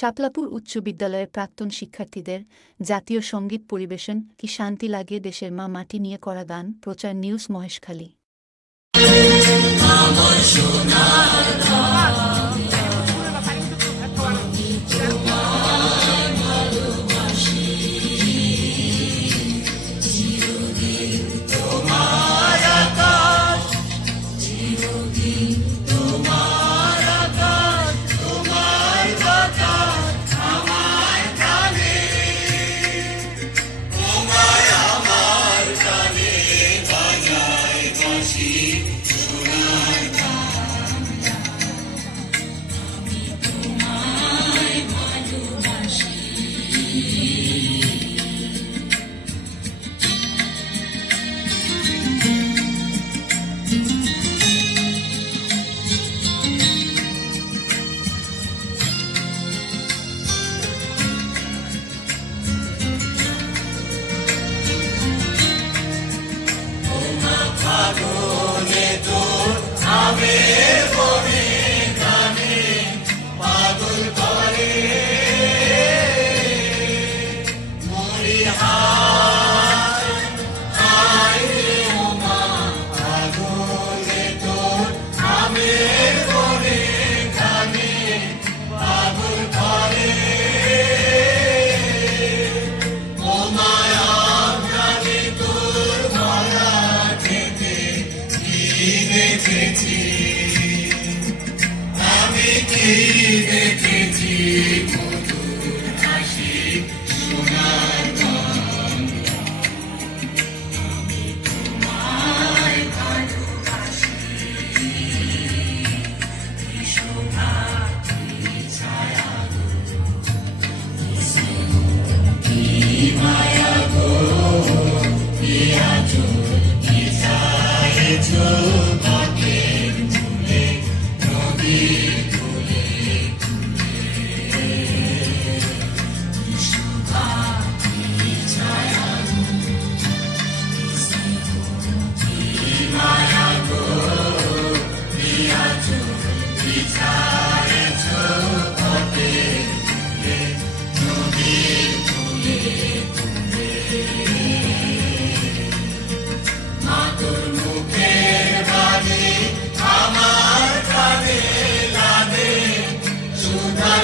শাপলাপুর উচ্চ বিদ্যালয়ের প্রাক্তন শিক্ষার্থীদের জাতীয় সংগীত পরিবেশন কি শান্তি লাগে দেশের মা মাটি নিয়ে করা গান? প্রচার নিউজ মহেশখালী। oh Sometimes